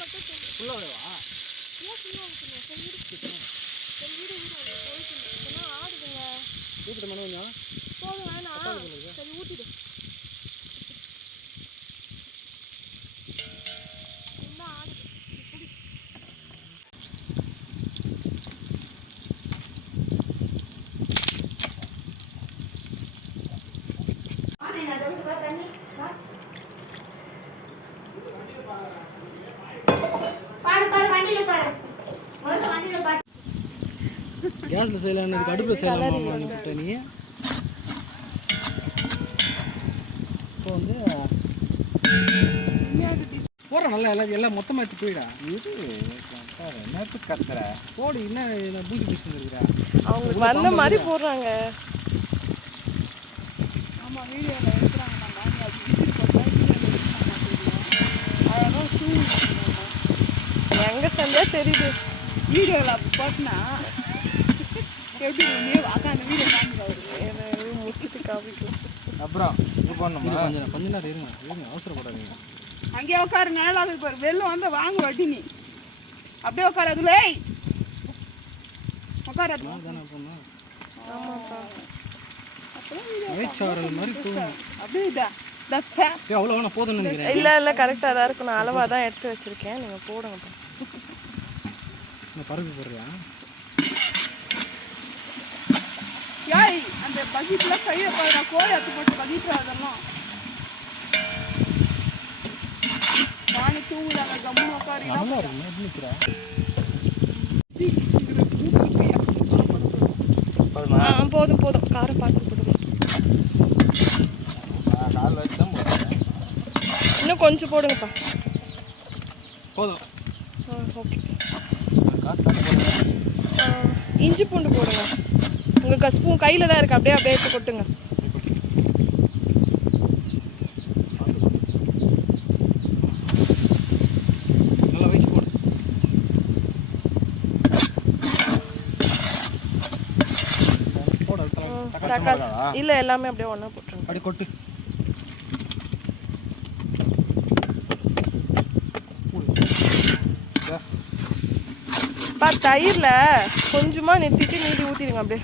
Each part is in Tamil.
மட்டும் ஃபுல்லாகவா? ஏன் ஃபுல்லாக ஊற்றணும்? சரி வீடு இதெல்லாம் ஆடுதுங்க. ஊற்றிட்டு மணி கொஞ்சம் போதும் வேணாம். சரி ஊற்றிடு. ஃபுல்லாக ஆடுது. கேஸ்ல செய்யலாம், அடுப்பில் செய்யலாமா நீ? இப்போ வந்து போடுற நல்லா எல்லாம் மொத்தமாக எடுத்து போயிடா. இது நேரத்துக்கு கத்துற போடு. என்ன பூஜை மிஷின் இருக்கிறா? அவங்க வந்த மாதிரி போடுறாங்க. ஆமாம், வீடியோவில் எடுக்கிறாங்க. எங்கே செஞ்சா தெரியுது. வீடியோவில் அப்படி போட்டுனா எப்படி உட்காந்து வீடியோ காமிக்க முடிச்சுட்டு காமிக்கலாம். அப்புறம் இது பண்ணணுமா? கொஞ்ச நேரம் இருங்க, அவசரப்படாதீங்க. அங்கேயே உட்காரு. நேரம் இப்போ வெளில வந்து வாங்க வட்டி. நீ அப்படியே உட்காரதுலே உட்காரது ஆமாப்பா. இல்லை கரெக்டாக தான் இருக்கும். நான் அளவாக தான் எடுத்து வச்சிருக்கேன். நீங்கள் போடுங்கப்பா. பருப்பு போடுறியா? ஏய், அந்த பக்கெட்ல கையை பாரு. கோழி அத்து போட்டு பக்கெட்ல அதெல்லாம் வாணி தூங்குறாங்க. கம்முன்னு உட்காரு. போதும் காரம் பார்த்து போடுங்க. இன்னும் கொஞ்சம் போடுங்கப்பா. போதும். ஓகே. இஞ்சி பூண்டு போடுங்க. உங்கள் ஸ்பூன் கையில் தான் இருக்குது. அப்படியே எடுத்து கொட்டுங்க. இல்லை எல்லாமே அப்படியே ஒன்றா போட்டுருங்க. அப்படி கொட்டு. தயிரில் கொஞ்சமாக நிறுத்திட்டு மீதி ஊற்றிடுங்க. அப்படியே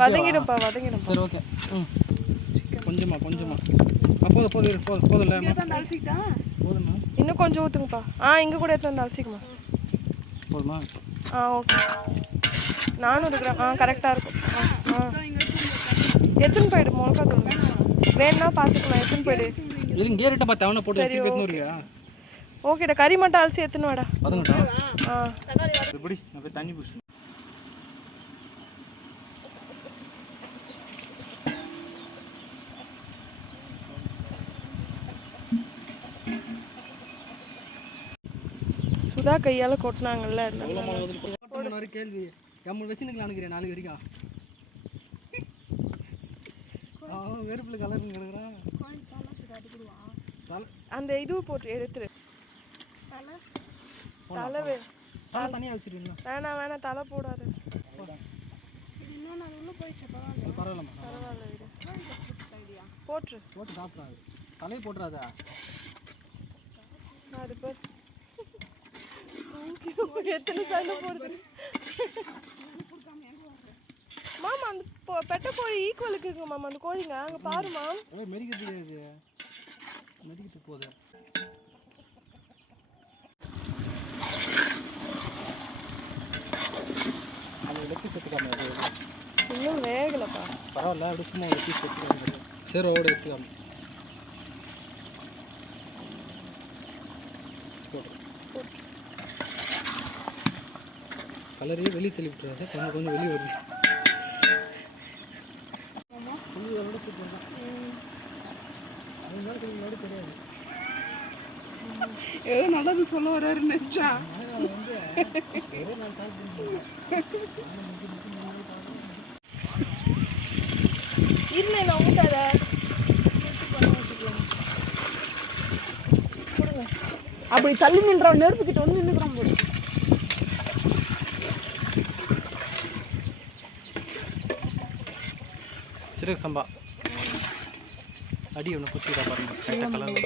வதங்கிடும்ப்பா. சரி, ஓகே. கொஞ்சமா போதும். இன்னும் கொஞ்சம் ஊற்றுங்கப்பா. இங்கே கூட எடுத்து வந்து அலசிக்குமா? போதுமா? ஓகே. 400 கிராம் கரெக்டாக இருக்கும். எத்தனை போயிடு மிளகா தூள் வேணும்னா பார்த்துக்கலாம். எத்தனை போயிடு ஓகேடா. கறி மட்டும் அலசி எத்தனை வாடா? தண்ணி பிடிச்சி சுதா கையால் கொட்டினாங்கல்ல. கேள்வி வச்சுக்கலாம் நினைக்கிறேன். 4 வரைக்கும் வெறுப்புல கலர் கிடக்குறான். அந்த இது போட்டு எடுத்துரு. தலை தனியாக வச்சுருக்கீங்களா? வேணாம் தலை போடாது. பரவாயில்ல போட்டு சாப்பிடாது. தலையை போட்டுறாதா? அது பேர் எத்தனை தலை போடுது மாமா. அந்த பெட்டை கோழி ஈக்குவலுக்கு இருக்குங்க மாமா. அந்த கோழிங்க அங்கே பாருமா. மெதிக்கிட்டு போகுது. இன்னும் வேகலப்பா. பரவாயில்ல, அப்படி சும்மா ஒரு பீஸ் எடுத்துக்காம. சரி, ஓட எடுத்துக்காம கலரையே வெளியே தள்ளி விட்டுறாங்க. கொஞ்சம் வெளியே வருது. தெரியாது. ஏதோ நல்லது சொல்ல வர்றாரு நினைச்சா. இல்லை நான் ஊட்டாத. அப்படி தள்ளி நின்றோம். நெருப்பு கிட்ட வந்து நின்றுக்கிறோம் போது. சீரக சம்பா அடி ஒன்று குச்சிடா பாருங்க. கலர்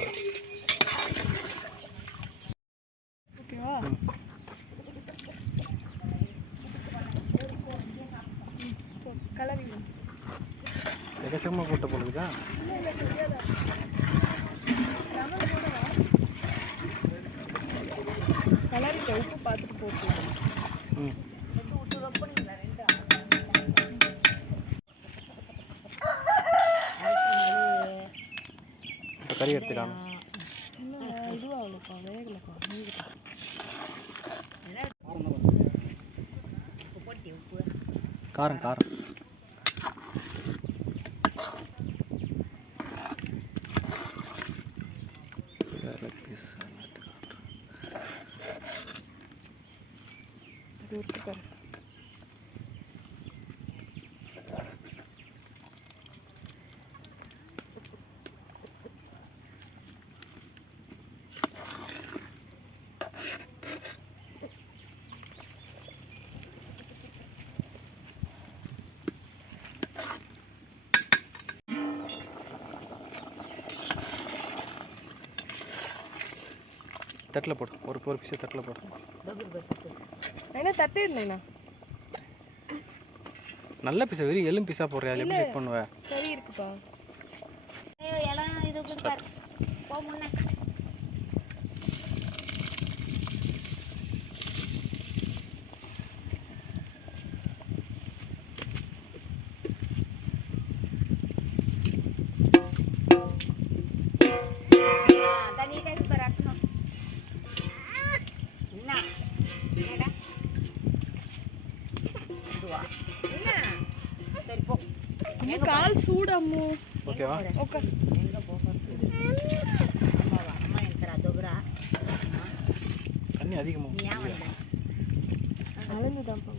பார்த்துட்டு போட்டு. ம் இப்போ கறி எடுத்துக்காம இதுவா அவ்வளோப்பா வேகலப்பா காரம் காரம் இது இருக்கு பாரு. தட்டில் போடு ஒரு பீஸை தட்டில் போடு. என்ன தட்டே இல்லைண்ணா நல்ல பீஸா வெறும் எலும் பீஸா போடுறியா? எப்படி செக் பண்ணுவேன்? சரி இருக்குப்பா. எல்லாம் இது கொடுப்பாரு போ முன்ன. தண்ணி டைம் பராட்டணும் என்ன என்னடா இதுவா என்ன சரி போ. அம்மா கால் சூடு அம்மு. ஓகேவா? ஓகே. எங்க போகிறது? அம்மாவா அம்மா எனக்கு அதுகுறா தண்ணி அதிகமாக நீ ஏன் வந்த? அளந்துதான்ப்பா.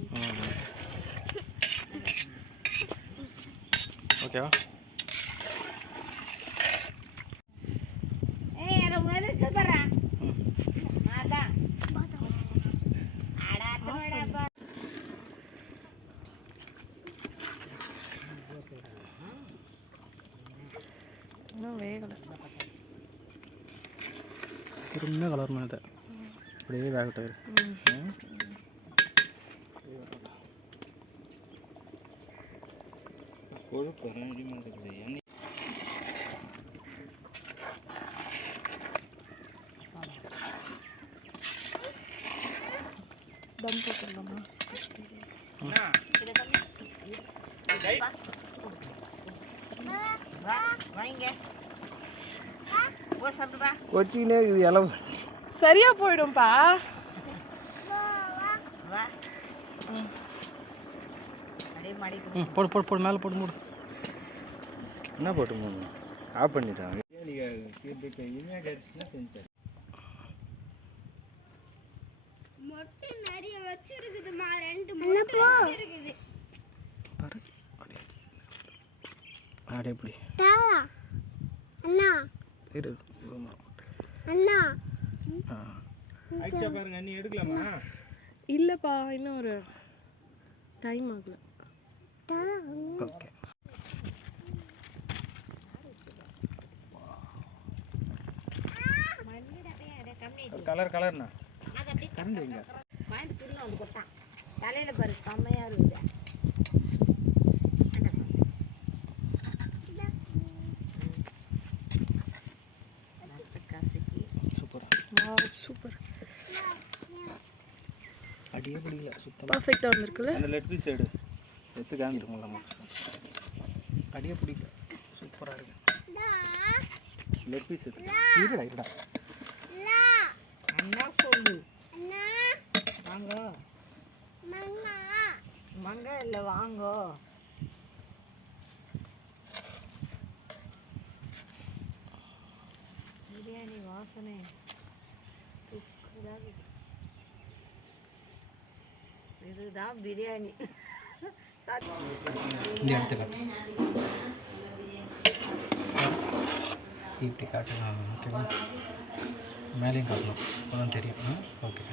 ஓகேவா? ஏய் அட உனக்கு பரா அதான் அட அத்தனடா இன்னும் வேகலை. பொறுமையாக கலரணும் இதை. அப்படியே வேகட்டும். கொழுப்பு எண்ணெய் தம் போட்டுடலாமா? வாங்க ஓ சாப்பிட்டு வா. கொச்சினே இது இளவு சரியா போயிடும்பா. வா அப்படியே மடிக்கு போடு போடு போடு மேலே போட்டு மூடு. என்ன போட்டு மூணு ஆஃப் பண்ணிட்டாங்க. மொட்டை நிறைய வச்சிருக்குதுமா. 2 மொட்டை வச்சிருக்குது. பாரு அப்படியே எப்படி அண்ணா இரு அண்ணா ஆயிடுச்சா பாருங்க. அண்ணி எடுக்கலாமா? இல்லைப்பா இன்னும் ஒரு டைம் ஆகல. ஓகே. கலர் கலர்ண்ணா கரண்ட் வைங்க. வாங்கி திரும்ப வந்து கொடுத்தான். தலையில் பாரு செம்மையாக இருக்குது. Super super. அடியே பிடிக்கல சுத்தமாக. பர்ஃபெக்டாக வந்திருக்குல்ல? அந்த லெட் பீஸ் எடு எடுத்து காமிருக்கும்லம்மா. அடியே பிடிக்கல சூப்பராக இருக்கு. லெட் பீஸ் எடு. இருடா இருடா. அண்ணா சொல்லு. வாங்க மங்க இல்லை வாங்கோ. பிரியாணி வாசனை இதுதான் பிரியாணி. இந்த எடுத்துக்காட்டு இப்படி காட்டணும். ஓகேவா? மேலேயும் காட்டணும் அப்போதான் தெரியும். ஓகே.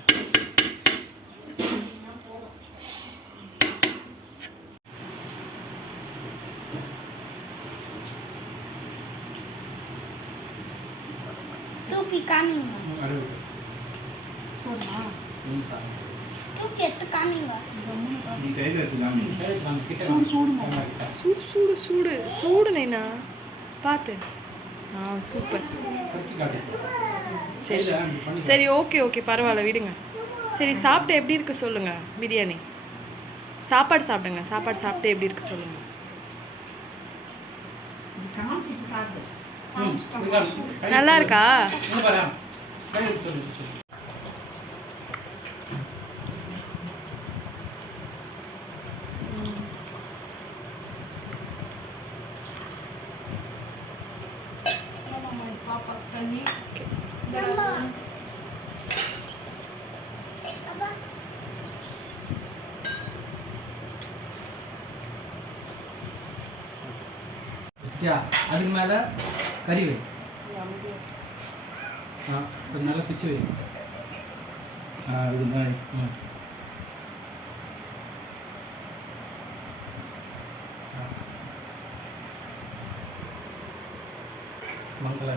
தூக்கி காமிங்க. தூக்கி எடுத்து காமிங்க. சூடு சூடு சூடு சூடு நைனா பார்த்து. சூப்பர். சரி சரி ஓகே ஓகே பரவாயில்ல விடுங்க. சரி சாப்பிட்டு எப்படி இருக்கு சொல்லுங்க பிரியாணி. சாப்பாடு சாப்பிடுங்க. சாப்பாடு சாப்பிட்டு எப்படி இருக்கு சொல்லுங்க. இது காமிச்சிட்டு சாப்பிடு. நல்லா இருக்கா? பாப்பா தண்ணி வச்சிட்டியா? அதுக்கு மேலே கறி வை. கொஞ்சம் நல்லா பிச்சு வை. இது மாதிரி மங்கள